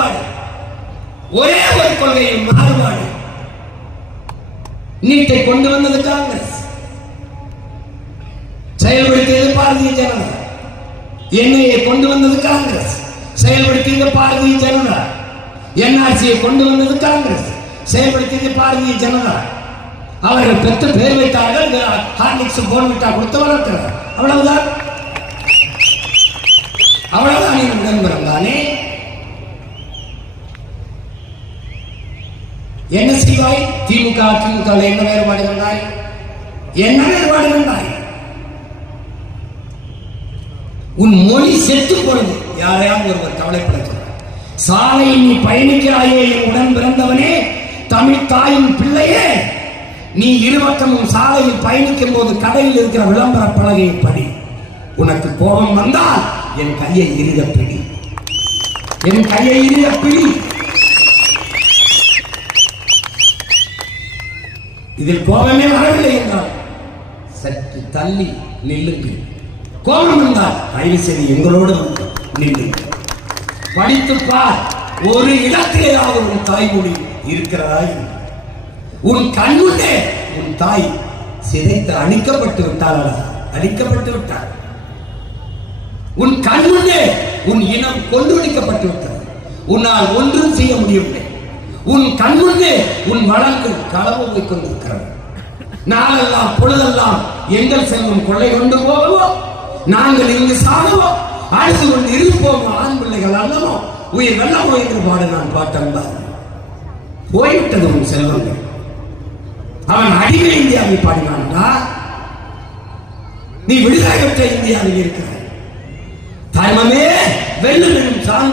வேறுபாடு, ஒரே ஒரு கொள்கையின் மாறுபாடு. நீட்டை கொண்டு வந்தது காங்கிரஸ், செயல்படுத்தியது பாரதிய ஜனதா. என்ஐஏ கொண்டு வந்தது காங்கிரஸ், செயல்படுத்தியது பாரதிய ஜனதா. என்ஆர்சியை கொண்டு வந்தது காங்கிரஸ், செயல்படுத்தியது பாரதிய ஜனதா. அவர்கள் பெற்று பேர் வைத்தார்கள், ஹார்லிக்ஸ் போன்விட்டா கொடுத்து வளர்க்கிறார். அவ்வளவுதான், அவ்வளவுதான் விளம்பரம் தானே. என்ன செய்வாய்? திமுக என்ன வேறுபாடு கண்டாய்? என்ன வேறுபாடு கண்டாய்? உன் மொழி செத்து போனது. யாரையாவது ஒருவர் கவலைப்பட சொல்றார். சாலையில் நீ பயணிக்கிறாயே என் உடன் பிறந்தவனே, தமிழ் தாயின் பிள்ளையே, நீ இருபக்கமும் சாலையில் பயணிக்கும் போது கடையில் இருக்கிற விளம்பர பலகையை படி. உனக்கு கோபம் வந்தால் என் கையை இறுக பிடி, என் கையை இறுக பிடி. இதில் கோபமே வரவில்லை என்றால் சற்று தள்ளி நில்லுங்கள். கோபம் வந்தால் தயவு செய்து எங்களோடு நில்லுங்கள். படித்து பார், ஒரு இடத்திலேயாவது உன் தாய்மொழி இருக்கிறதா? உன் கண்முன்னே உன் தாய் சிதைத்து அழிக்கப்பட்டு விட்டாளா? அழிக்கப்பட்டு விட்டாள். உன் கண்முன்னே உன் இனம் கொண்டுவடிக்கப்பட்டு விட்டது. உன்னால் ஒன்றும் செய்ய முடியவில்லை. உன் கண்முன்னே உன் வழக்கு களவு போய் கொண்டிருக்கிறது. நாளெல்லாம் பொழுதெல்லாம் எங்கள் செல்வம் கொள்ளை கொண்டு போகவோ, நாங்கள் இங்கு சாகவோ, அழுது கொண்டு இருப்போம். ஆண் பிள்ளைகள் அல்லவோ உயிர் வெள்ளமோ என்று பாடு நான் பாட்டம்பார். போய்விட்டது உன் செல்வங்கள். அவன் அடிமை இந்தியாவில் பாடினான்டா, நீ விடுதலை பெற்ற இந்தியாவில் இருக்கிறாய். தர்மமே வெல்லும் சார்ந்த